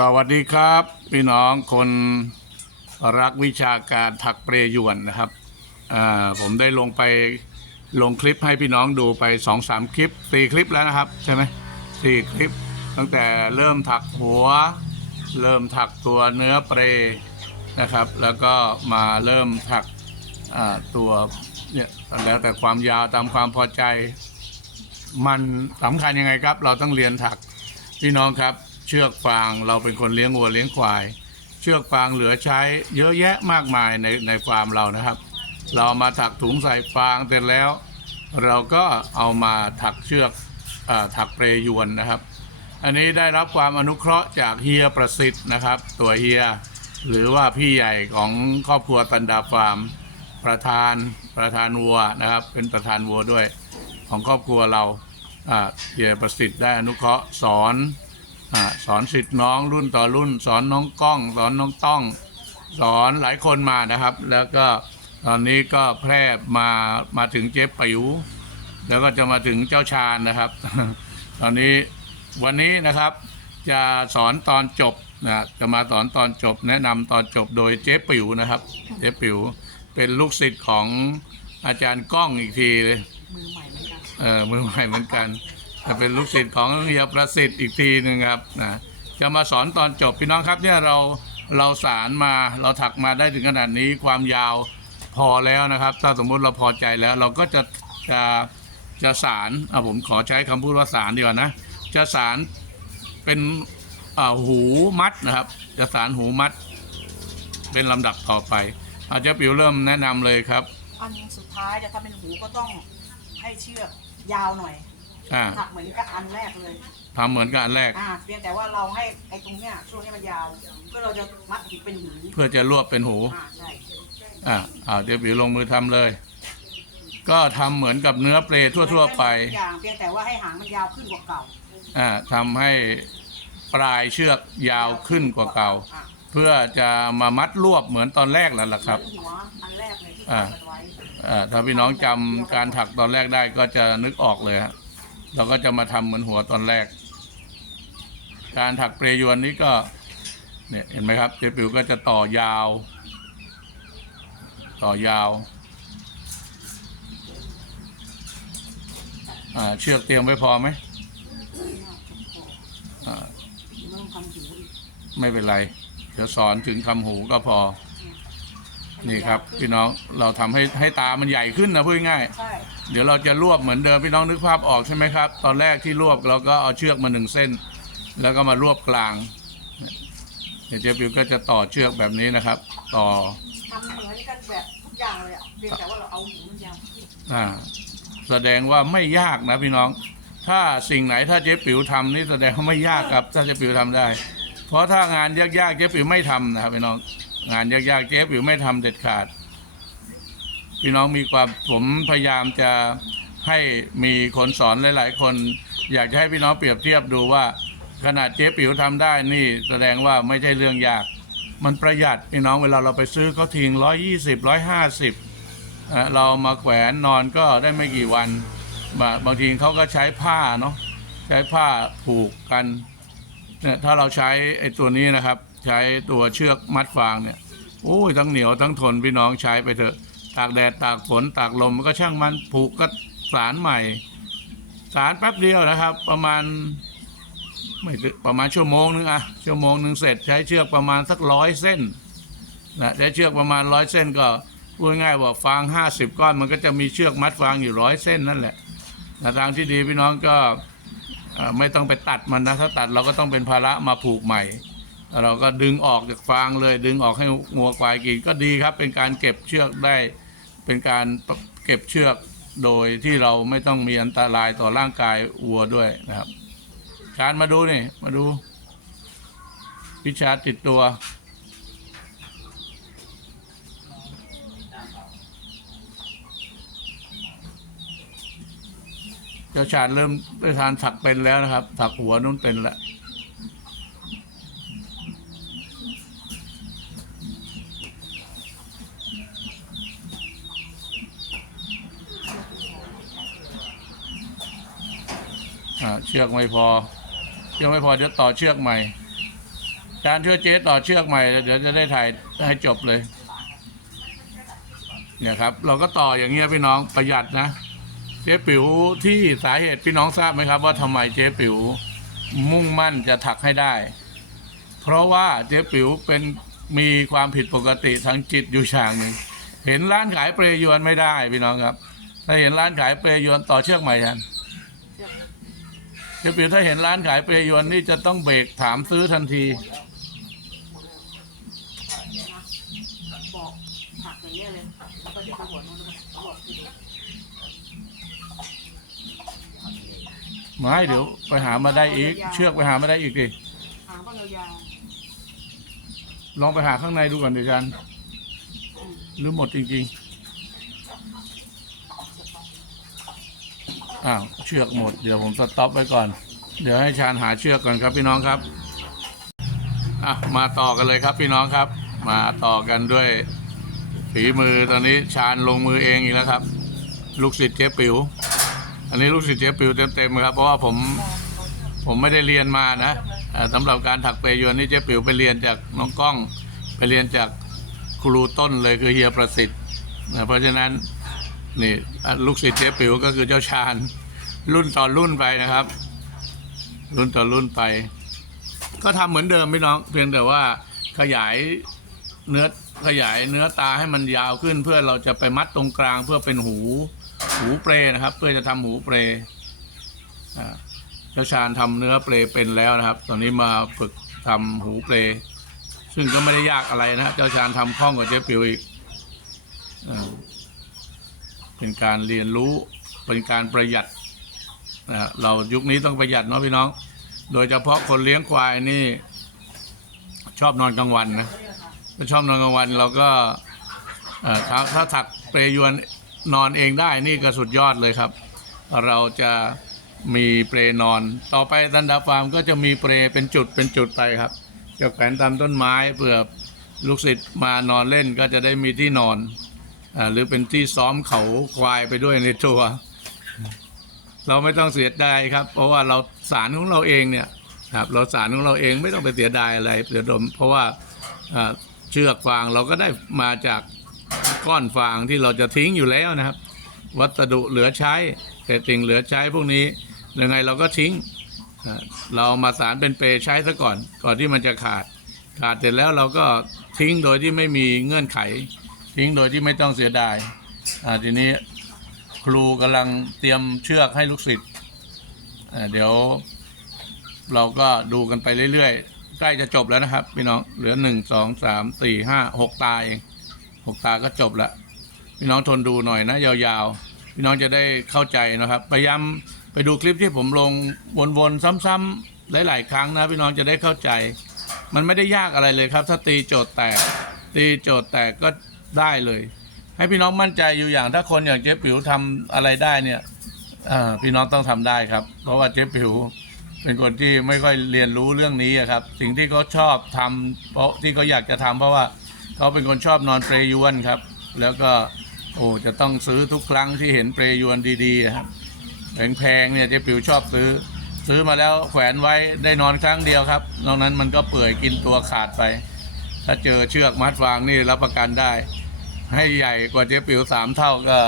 สวัสดีครับ พี่น้องคนรักวิชาการถักเปรยวนนะครับผมได้ลงไปลงคลิปให้พี่น้องดูไปสองสามคลิปสี่คลิปแล้วนะครับ ใช่ไหมสี่คลิป ตั้งแต่เริ่มถักหัว เริ่มถักตัวเนื้อเปรนะครับ แล้วก็มาเริ่มถักตัวเนี่ยแล้วแต่ความยาวตามความพอใจ มันสำคัญยังไงครับ เราต้องเรียนถักพี่น้องครับ เชือกฟางเราเป็นคนเลี้ยงวัวเลี้ยงควาย เชือกฟางเหลือใช้เยอะแยะมากมายในในฟาร์มเรานะครับ เรามาถักถุงใส่ฟางเสร็จแล้ว เราก็เอามาถักเชือกอถักเปรยวนนะครับ อันนี้ได้รับความอนุเคราะห์จากเฮียประสิทธิ์นะครับ ตัวเฮียหรือว่าพี่ใหญ่ของครอบครัวตันดาฟาร์มประธานประธานวัวนะครับ เป็นประธานวัวด้วยของครอบครัวเราเฮียประสิทธิ์ได้อนุเคราะห์สอน อาสอนสิทธิ์น้องรุ่นต่อรุ่น สอนน้องก้อง สอนน้องต้อง สอนหลายคนมานะครับ แล้วก็ตอนนี้ก็แพร่มามาถึงเจ๊ปิ๋วแล้วก็จะมาถึงเจ้าชาญนะครับ ตอนนี้วันนี้นะครับ จะสอนตอนจบนะจะมาสอนตอนจบ แนะนำตอนจบโดยเจ๊ปิ๋วนะครับ เจ๊ปิ๋วเป็นลูกศิษย์ของอาจารย์ก้องอีกทีเลยมือใหม่เหมือนกันเออมือใหม่เหมือนกัน แต่เป็นลูกศิษย์ของเฮียประสิทธิ์อีกทีหนึ่งครับนะจะมาสอนตอนจบพี่น้องครับเนี่ยเราเราสารมาเราถักมาได้ถึงขนาดนี้ความยาวพอแล้วนะครับ ถ้าสมมุติเราพอใจแล้ว เราก็จะจะจะสารอะผมขอใช้คำพูดว่าสารดีกว่านะจะสารเป็นอ่าหูมัดนะครับ จะสารหูมัด เป็นลำดับต่อไป อาจจะปิวเริ่มแนะนำเลยครับ อันสุดท้ายจะทำเป็นหูก็ต้องให้เชือกยาวหน่อย อ่าถักเหมือนกับอันแรกเลย ทำเหมือนกับอันแรก อ่าเพียงแต่ว่าเราให้ไอ้ตรงเนี้ยช่วงนี้มันยาว เพื่อเราจะมัดอีกเป็นหูเพื่อจะรวบเป็นหู อ่าใช่อ่าอ่าเดี๋ยวบิวลงมือทำเลย ก็ทำเหมือนกับเนื้อเปลทั่ว ๆ ไป ทุกอย่างเพียงแต่ว่าให้หางมันยาวขึ้นกว่าเก่าอ่าทำให้ปลายเชือกยาวขึ้นกว่าเก่า อะเพื่อจะมามัดรวบเหมือนตอนแรกแล้วล่ะครับ หัวอันแรกเลยที่อ่า ทำกันไว้อ่าถ้าพี่น้องจำการถักตอนแรกได้ก็จะนึกออกเลยฮะ เราก็จะมาทำเหมือนหัวตอนแรก การถักเปรยวนนี้ก็เนี่ยเห็นไหมครับเจ๊ปิวก็จะต่อยาว ต่อยาวเชือกเตรียมไว้พอไหมอ่าเริ่มทำหูอีกไม่เป็นไร เดี๋ยวสอนถึงคำหูก็พอ นี่ครับยาวขึ้พี่น้องเราทำให้ให้ตามันใหญ่ขึ้นนะพูดง่ายๆใช่เดี๋ยวเราจะรวบเหมือนเดิมพี่น้องนึกภาพออกใช่ไหมครับ ตอนแรกที่รวบเราก็เอาเชือกมาหนึ่งเส้น แล้วก็มารวบกลางเดี๋ยวเจ๊ปิวก็จะต่อเชือกแบบนี้นะครับ ต่อทำเหมือนกันแบบทุกอย่างเลยอะเพียงแต่ว่าเราเอาหูมันยาวขึ้นอ่า แสดงว่าไม่ยากนะพี่น้อง ถ้าสิ่งไหนถ้าเจ๊ปิวทำนี่แสดงว่าไม่ยากครับ ถ้าเจ๊ปิวทำได้ เพราะถ้างานยากๆเจ๊ปิวไม่ทำนะครับพี่น้อง งานยากๆเจ๊ปิวไม่ทำเด็ดขาด พี่น้องมีความผมพยายามจะให้มีคนสอนหลาย ๆ คน อยากจะให้พี่น้องเปรียบเทียบดูว่า ขนาดเจ๊ปิ๋วทำได้นี่ แสดงว่าไม่ใช่เรื่องยาก มันประหยัดพี่น้องเวลาเราไปซื้อเขาทิ้งร้อยยี่สิบร้อยห้าสิบเรามาแขวนนอนก็ได้ไม่กี่วัน บางทีเขาก็ใช้ผ้าเนาะใช้ผ้าผูกกันเนี่ยถ้าเราใช้ไอ้ตัวนี้นะครับ ใช้ตัวเชือกมัดฟางเนี่ยโอ้ยทั้งเหนียวทั้งทนพี่น้องใช้ไปเถอะ ตากแดดตากฝนตากลมก็ช่างมันผูกก็สารใหม่ สารแป๊บเดียวนะครับ ประมาณไม่ถึงประมาณชั่วโมงนึงอะชั่วโมงหนึ่งเสร็จใช้เชือกประมาณสักร้อยเส้นนะใช้เชือกประมาณร้อยเส้นก็พูดง่ายว่าฟางห้าสิบก้อนมันก็จะมีเชือกมัดฟางอยู่ร้อยเส้นนั่นแหละนะทางที่ดีพี่น้องก็ไม่ต้องไปตัดมันนะถ้าตัดเราก็ต้องเป็นภาระมาผูกใหม่ เราก็ดึงออกจากฟางเลย ดึงออกให้งัวควายกินก็ดีครับ เป็นการเก็บเชือกได้ เป็นการเก็บเชือกโดยที่เราไม่ต้องมีอันตรายต่อร่างกายวัวด้วยนะครับ ชาญมาดูนี่มาดูพิชาติดตัว เจ้าชาญเริ่มได้ทานถักเป็นแล้วนะครับ ถักหัวนุ่นเป็นแล้ว เชือกไม่พอ เชือกไม่พอเดี๋ยวต่อเชือกใหม่จานช่วยเจ๊ต่อเชือกใหม่เดี๋ยวจะได้ถ่ายให้จบเลย เนี่ยครับ เราก็ต่ออย่างเงี้ยพี่น้องประหยัดนะเจ๊ปิ๋วที่สาเหตุพี่น้องทราบไหมครับ ว่าทำไมเจ๊ปิ๋วมุ่งมั่นจะถักให้ได้ เพราะว่าเจ๊ปิ๋วเป็นมีความผิดปกติทางจิตอยู่อย่างหนึ่งเห็นร้านขายเปรยวนไม่ได้พี่น้องครับ ถ้าเห็นร้านขายเปรยวนต่อเชือกใหม่ทัน เจ๊ปิ๋วถ้าเห็นร้านขายเปรยวนนี่จะต้องเบรกถามซื้อทันที บอกหักอย่างเงี้ยเลยแล้วก็เดี๋ยวไปหัวนู้นแล้วก็บอกให้ดูไม่เดี๋ยวไปหามาได้อีก เชือกไปหามาได้อีกดิหางก็ยาวลองไปหาข้างในดูก่อนดิจันหรือหมดจริงๆ อ้าวเชือกหมดเดี๋ยวผมสต็อปไว้ก่อน เดี๋ยวให้ชาญหาเชือกก่อนครับพี่น้องครับอะมาต่อกันเลยครับพี่น้องครับ มาต่อกันด้วยฝีมือตอนนี้ชาญลงมือเองอีกแล้วครับ ลูกศิษย์เจ๊ปิ๋วอันนี้ลูกศิษย์เจ๊ปิ๋วเต็มๆครับ เพราะว่าผมผมไม่ได้เรียนมานะอ่าสำหรับการถักเปยวนนี่เจ๊ปิ๋วไปเรียนจากน้องกล้อง ไปเรียนจากครูต้นเลยคือเฮียประสิทธิ์เพราะฉะนั้น นี่ลูกศิษย์เจ๊ปิ๋วก็คือเจ้าชาญ รุ่นต่อรุ่นไปนะครับ รุ่นต่อรุ่นไป ก็ทำเหมือนเดิมพี่น้อง เพียงแต่ว่าขยายเนื้อขยายเนื้อตาให้มันยาวขึ้น เพื่อเราจะไปมัดตรงกลางเพื่อเป็นหู หูเปรนะครับ เพื่อจะทำหูเปรอ่าเจ้าชาญทำเนื้อเปลเป็นแล้วนะครับ ตอนนี้มาฝึกทำหูเปลซึ่งก็ไม่ได้ยากอะไรนะเจ้าชาญทำคล่องกว่าเจ๊ปิวอีกเออ เป็นการเรียนรู้เป็นการประหยัดนะเรายุคนี้ต้องประหยัดเนาะพี่น้อง โดยเฉพาะคนเลี้ยงควายนี่ ชอบนอนกลางวันนะถ้าชอบนอนกลางวันเราก็ถ้าถ้าถักเปรยวนนอนเองได้นี่ก็สุดยอดเลยครับ เราจะมีเปรนอน ต่อไปตันดาฟาร์มก็จะมีเปรเป็นจุดเป็นจุดไปครับจะแขวนตามต้นไม้เพื่อลูกศิษย์มานอนเล่นก็จะได้มีที่นอน หรือเป็นที่ซ้อมเขาควายไปด้วยในตัว เราไม่ต้องเสียดายครับ เพราะว่าเราสารของเราเองเนี่ยครับเราสารของเราเองไม่ต้องไปเสียดายอะไรเสียดม เพราะว่าเชือกฟางเราก็ได้มาจากก้อนฟางที่เราจะทิ้งอยู่แล้วนะครับ วัสดุเหลือใช้แต่สิ่งเหลือใช้พวกนี้ยังไงเราก็ทิ้ง เรามาสารเป็นเปรย์ใช้ซะก่อน ก่อนที่มันจะขาด ขาดเสร็จแล้วเราก็ทิ้งโดยที่ไม่มีเงื่อนไข ทิ้งโดยที่ไม่ต้องเสียดายอ่าทีนี้ครูกำลังเตรียมเชือกให้ลูกศิษย์อ่าเดี๋ยว เราก็ดูกันไปเรื่อยๆ ใกล้จะจบแล้วนะครับ พี่น้องเหลือหนึ่งสองสามสี่ห้าหกตาเองหกตาก็จบล้วพี่น้องทนดูหน่อยนะยาวๆ พี่น้องจะได้เข้าใจนะครับพยายามไปดูคลิปที่ผมลงวนๆซ้ำๆหลาย ๆ ครั้งนะพี่น้องจะได้เข้าใจ มันไม่ได้ยากอะไรเลยครับ ถ้าตีโจทย์แตกตีโจทย์แตกก็ ได้เลย ให้พี่น้องมั่นใจอยู่อย่างถ้าคนอย่างเจ๊ปิ๋วทำอะไรได้เนี่ยพี่น้องต้องทำได้ครับ เพราะว่าเจ๊ปิ๋วเป็นคนที่ไม่ค่อยเรียนรู้เรื่องนี้ครับ สิ่งที่เขาชอบทำเพราะที่เขาอยากจะทำเพราะว่าเขาเป็นคนชอบนอนเปรยวนครับ แล้วก็โอ้จะต้องซื้อทุกครั้งที่เห็นเปรยวนดีๆครับแพงๆเนี่ยเจ๊ปิ๋วชอบซื้อ ซื้อมาแล้วแขวนไว้ได้นอนครั้งเดียวครับนอกนั้นมันก็เปื่อยกินตัวขาดไป ถ้าเจอเชือกมัดฟางนี่รับประกันได้ ให้ใหญ่กว่าเจ๊ปิ๋วสามเท่าก็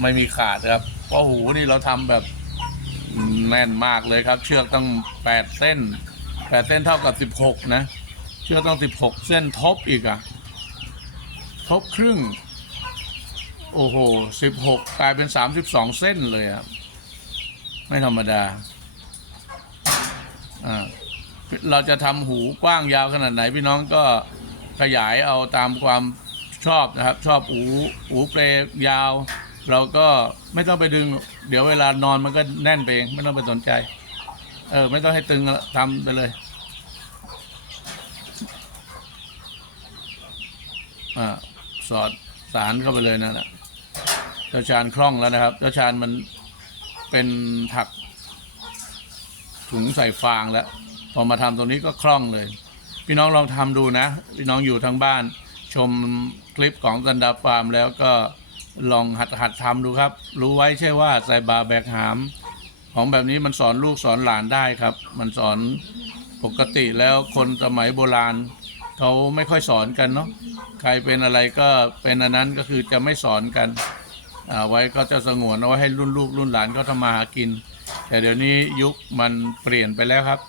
ไม่มีขาดครับ เพราะหูนี่เราทำแบบแน่นมากเลยครับ เชือกต้องแปดเส้นแปดเส้นเท่ากับสิบหกนะ เชือกต้องสิบหกเส้นทบอีกอะทบครึ่ง โอ้โหสิบหกกลายเป็นสามสิบสองเส้นเลยครับ ไม่ธรรมดาอ่าเราจะทำหูกว้างยาวขนาดไหนพี่น้องก็ขยายเอาตามความ ชอบนะครับ ชอบหูหูเปลยาว เราก็ไม่ต้องไปดึง เดี๋ยวเวลานอนมันก็แน่นไปเอง ไม่ต้องไปสนใจ เออ ไม่ต้องให้ตึงทำไปเลยอ่าสอดสารเข้าไปเลยนั่นแหละเจ้าชานคล่องแล้วนะครับ เจ้าชานมันเป็นถักถุงใส่ฟางแล้ว พอมาทำตรงนี้ก็คล่องเลย พี่น้องลองทำดูนะ พี่น้องอยู่ทางบ้าน ชมคลิปของซันดาฟาร์มแล้วก็ลองหัดหัดทำดูครับ รู้ไว้ใช่ว่าใส่บาแบกหาม ของแบบนี้มันสอนลูกสอนหลานได้ครับ มันสอนปกติแล้วคนสมัยโบราณเขาไม่ค่อยสอนกันเนาะใครเป็นอะไรก็เป็นอันนั้นก็คือจะไม่สอนกันอ่าไว้ก็จะสงวนเอาไว้ให้รุ่นลูกรุ่นหลานเขาทำมาหากิน แต่เดี๋ยวนี้ยุคมันเปลี่ยนไปแล้วครับ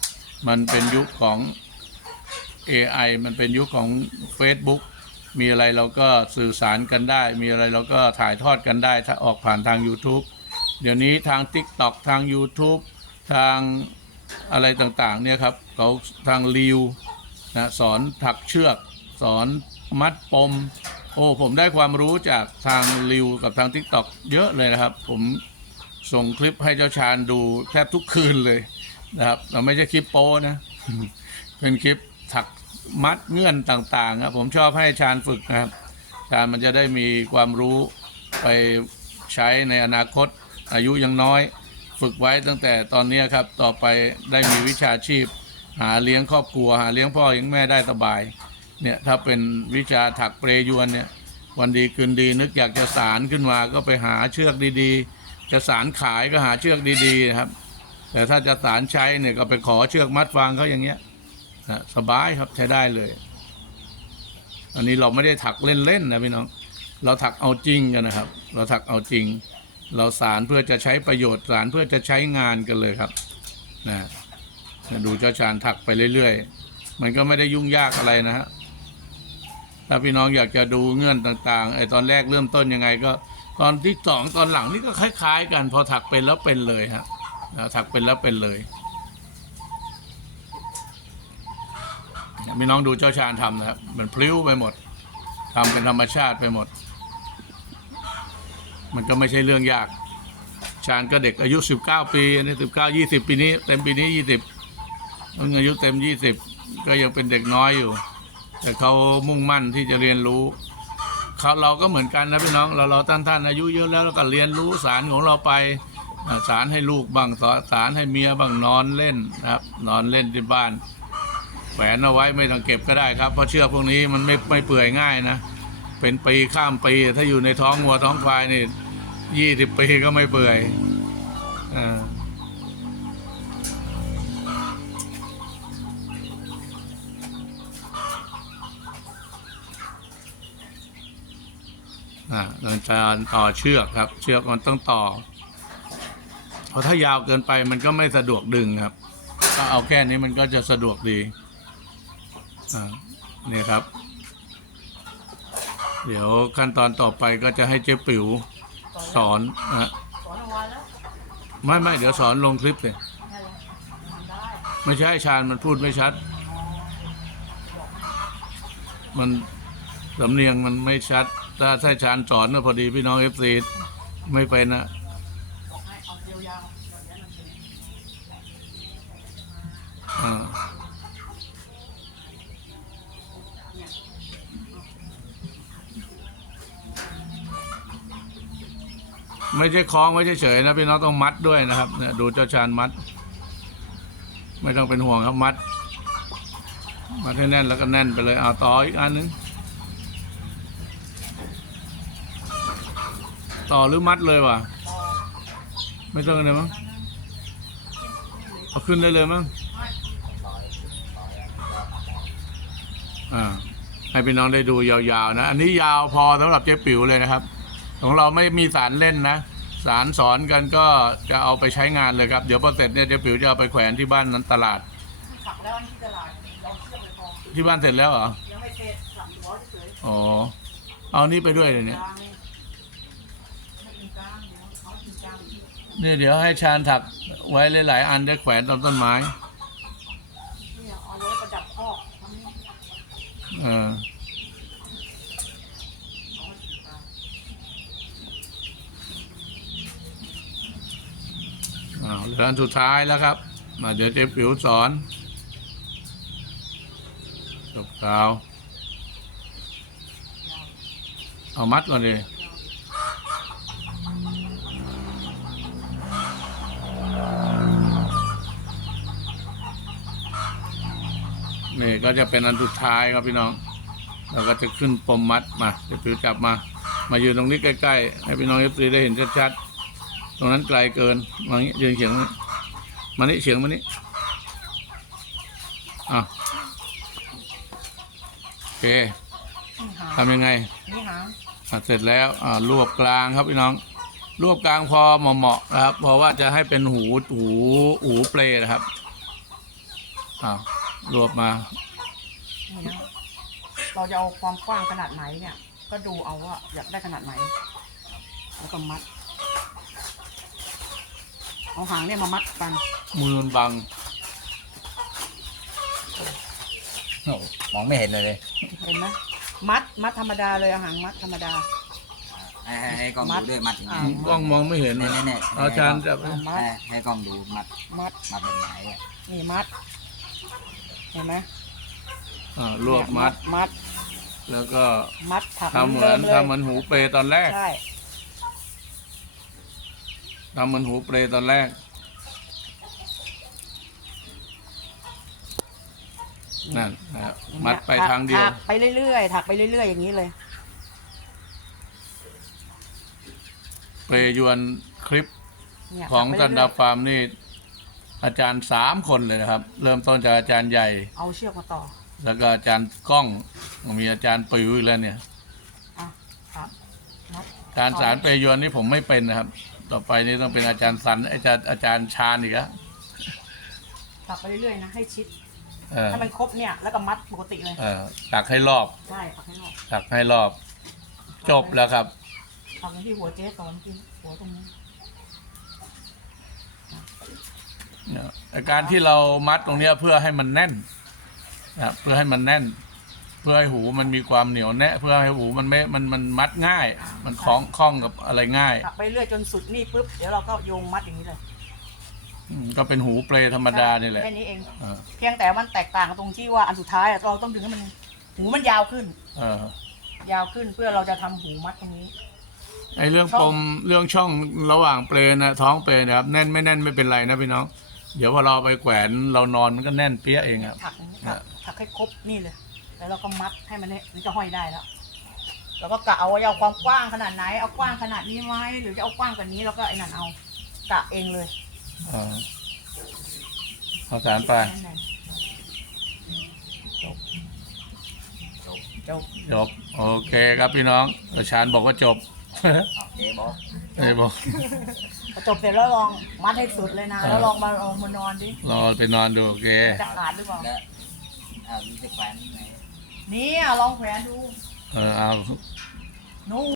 มันเป็นยุคของ AI มันเป็นยุคของ Facebook มีอะไรเราก็สื่อสารกันได้ มีอะไรเราก็ถ่ายทอดกันได้ ถ้าออกผ่านทาง YouTube เดี๋ยวนี้ทาง TikTok ทาง YouTube ทางอะไรต่างๆเนี่ยครับเขาทางรีวนะสอนถักเชือก สอนมัดปม โอ้ผมได้ความรู้จากทางรีวกับทาง TikTok เยอะเลยนะครับ ผมส่งคลิปให้เจ้าชาญดูแทบทุกคืนเลยนะครับเราไม่ใช่คลิปโป้นะ เป็นคลิปถัก มัดเงื่อนต่างๆครับผมชอบให้ชาญฝึกนะครับ ชาญมันจะได้มีความรู้ไปใช้ในอนาคต อายุยังน้อย ฝึกไว้ตั้งแต่ตอนนี้ครับ ต่อไปได้มีวิชาชีพ หาเลี้ยงครอบครัว หาเลี้ยงพ่อเลี้ยงแม่ได้สบาย เนี่ยถ้าเป็นวิชาถักเปรยวนเนี่ย วันดีคืนดีนึกอยากจะสารขึ้นมาก็ไปหาเชือกดีๆ จะสารขายก็หาเชือกดีๆครับ แต่ถ้าจะสารใช้เนี่ยก็ไปขอเชือกมัดฟางเขาอย่างเงี้ย นะสบายครับใช้ได้เลย อันนี้เราไม่ได้ถักเล่นๆนะพี่น้อง เราถักเอาจริงกันนะครับ เราถักเอาจริง เราสารเพื่อจะใช้ประโยชน์สารเพื่อจะใช้งานกันเลยครับนะนะดูเจ้าชาญถักไปเรื่อยๆ มันก็ไม่ได้ยุ่งยากอะไรนะฮะถ้าพี่น้องอยากจะดูเงื่อนต่างๆไอ้ตอนแรกเริ่มต้นยังไงก็ ตอนที่สองตอนหลังนี่ก็คล้าย ๆ กันพอถักเป็นแล้วเป็นเลยฮะถักเป็นแล้วเป็นเลย พี่น้องดูเจ้าชาญทำนะครับ มันพลิ้วไปหมดทำเป็นธรรมชาติไปหมด มันก็ไม่ใช่เรื่องยาก ชาญก็เด็กอายุสิบเก้าปีอันนี้สิบเก้ายี่สิบปีนี้ เต็มปีนี้ยี่สิบอายุเต็มยี่สิบก็ยังเป็นเด็กน้อยอยู่ แต่เขามุ่งมั่นที่จะเรียนรู้เขาเราก็เหมือนกันนะพี่น้องเราเราท่านท่านอายุเยอะแล้วเราก็เรียนรู้สารของเราไปสารให้ลูกบ้างสอนสารให้เมียบ้างนอนเล่นนะครับ นอนเล่นที่บ้าน แขวนเอาไว้ไม่ต้องเก็บก็ได้ครับเพราะเชือกพวกนี้มันไม่ไม่เปื่อยง่ายนะ เป็นปีข้ามปีถ้าอยู่ในท้องวัวท้องควายนี่ยี่สิบปีก็ไม่เปื่อยอ่าอ่าเราจะต่อเชือกครับ เชือกมันต้องต่อ เพราะถ้ายาวเกินไปมันก็ไม่สะดวกดึงครับก็เอาแค่นี้มันก็จะสะดวกดี นี่ครับ เดี๋ยวขั้นตอนต่อไปก็จะให้เจ๊ปิ๋วสอนอะสอนเอาไว้แล้วไม่ไม่เดี๋ยวสอนลงคลิปเลยไม่ใช่ชาญมันพูดไม่ชัด มันสำเนียงมันไม่ชัด ถ้าใช่ชาญสอนก็พอดีพี่น้องเอฟซีไม่เป็นนะ บอกให้เอาเดียวยาวแบบนี้มันเป็น อ่า เนี่ย ไม่ใช่คล้องไว้เฉยๆนะพี่น้องต้องมัดด้วยนะครับเนี่ยดูเจ้าชาญมัด ไม่ต้องเป็นห่วงครับมัด มัดให้แน่นแล้วก็แน่นไปเลยเอาต่ออีกอันนึงต่อหรือมัดเลยวะไม่ต้องเลยมั้งเอาขึ้นได้เลยมั้งอ่าให้พี่น้องได้ดูยาวๆนะ อันนี้ยาวพอสำหรับเจ๊ปิ๋วเลยนะครับ ของเราไม่มีสารเล่นนะสารสอนกันก็จะเอาไปใช้งานเลยครับ เดี๋ยวพอเสร็จเนี่ยเจ๊ปิ๋วจะเอาไปแขวนที่บ้านนั้นตลาดขับแล้วอันนี้ที่ตลาดลองเชือกไปพอที่บ้านเสร็จแล้วเหรอ ยังไม่เสร็จสั่งร้อยเฉยอ๋อ เอานี่ไปด้วยเลยๆเนี่ย กลางนี่ไม่กินกลางเดี๋ยวเขากินกลางอีกนี่เดี๋ยวให้ชาญถักไว้หลายๆอันได้แขวนตามต้นไม้ เนี่ยเอาไว้ประดับคอกทำนี่ เออ เอาไว้กินกลาง อ้าวเหลืออันสุดท้ายแล้วครับมาเดี๋ยวเจ๊ปิ๋วสอนจบข่าวเอามัดก่อนเลยนี่ก็จะเป็นอันสุดท้ายครับพี่น้อง เราก็จะขึ้นปมมัดมาเดี๋ยวปิ๋วจับมา มายืนตรงนี้ใกล้ๆ ให้พี่น้องเอฟซีได้เห็นชัดๆ ตรงนั้นไกลเกินมางี้ยืนเฉียงมานี่มานี่เฉียงมานี่อะโอเคทำยังไงนี่หางอะเสร็จแล้วอ่ารวบกลางครับพี่น้อง รวบกลางพอเหมาะๆนะครับ เพราะว่าจะให้เป็นหูหูหูเปลนะครับอ่ารวบมานี่นะเราจะเอาความกว้างขนาดไหนเนี่ย ก็ดูเอาว่าอยากได้ขนาดไหน แล้วก็มัด เอาหางเนี่ยมามัดกันมือมันบังโอ้มองไม่เห็นเลยเลยเห็นไหมมัดมัดธรรมดาเลยเอาหางมัดธรรมดา ให้ให้ให้กล้องมัดูดด้วยมัดยังไงอ่า กล้องมองไม่เห็นเนี่ยนะเนี่ยเอาจานจับอ่ามัดให้ให้กล้องดูมัดมัดมัดแบบไหนอะนี่มัด เห็นไหมอ่ารวบมัด มัดแล้วก็มัดถักทำเหมือนดิลยทำเหมือนหูเปลตอนแรก ใช่ ทำเหมือนหูเปลตอนแรกนั่นนะครับอย่างเงี้ยมัดไปทางเดียว ถักไปเรื่อยๆถักไปเรื่อย ๆ อย่างนี้เลย เปลยวนคลิปเนี่ยของถัสักนไปดาเรื่อยฟาร์มนี่ อาจารย์สามคนเลยนะครับ เริ่มต้นจากอาจารย์ใหญ่ๆเอาเชือกมาต่อแล้วก็อาจารย์ก้องมีอาจารย์ปิวอีกแล้วเนี่ย อะครับมัดการสารเปรยวนนี่ผมไม่เป็นนะครับ ต่อไปนี่ต้องเป็นอาจารย์สันอาจารย์อาจารย์ชาญอีกแล้วถักไปเรื่อยๆนะให้ชิดเออถ้ามันครบเนี่ยแล้วก็มัดปกติเลยเออตักให้รอบใช่ถักให้รอบตักให้รอบ จบแล้วครับถักอย่างที่หัวเจ๊สอนกินหัวตรงนี้เนี่ยไอ้การที่เรามัดตรงเนี้ยเพื่อให้มันแน่นนะครับเพื่อให้มันแน่นเพื่อให้หูมันมีความเหนียวแน่นเพื่อให้หูมันไม่มันมันมัดง่าย มันคล้องคล้องกับอะไรง่ายถักไปเรื่อยจนสุดนี่ปุ๊บเดี๋ยวเราก็โยงมัดอย่างนี้เลยอืมก็เป็นหูเปลธรรมดานี่แหละ แค่นี้เอง เออ เพียงแต่มันแตกต่างกันตรงที่ว่าอันสุดท้ายอะเราต้องดึงให้มันหูมันยาวขึ้น เออยาวขึ้นเพื่อเราจะทำหูมัดตรงนี้ ไอ้เรื่องช่องปมเรื่องช่องระหว่างเปลนะท้องเปลนะครับแน่นไม่แน่นไม่เป็นไรนะพี่น้อง เดี๋ยวพอเราไปแขวนเรานอนมันก็แน่นเปี้ยเองครับ ถักอย่างนี้อะถักถักให้ครบนี่เลย แล้วเราก็มัดให้มันเนี่ยมันจะห้อยได้แล้วแล้วก็กะเอาว่าจะเอาความกว้างขนาดไหน เอากว้างขนาดนี้ไหมหรือจะเอากว้างกว่านี้แล้วก็ไอ้นั่นเอากะเองเลยเออเอาสารไปนั่นๆจบจบจบโอเคครับพี่น้องอาจารย์บอกว่าจบเอาเจ๊บอกเอ้ยบอกพอจบเสร็จแล้วลองมัดให้สุดเลยนะเออแล้วลองมาลองมานอนดิรอไปนอนดูโอเค จะขาดหรือเปล่า แล้วเอามีจะแขวนไหน นี่ยลองแขวนดู เออเอานู่น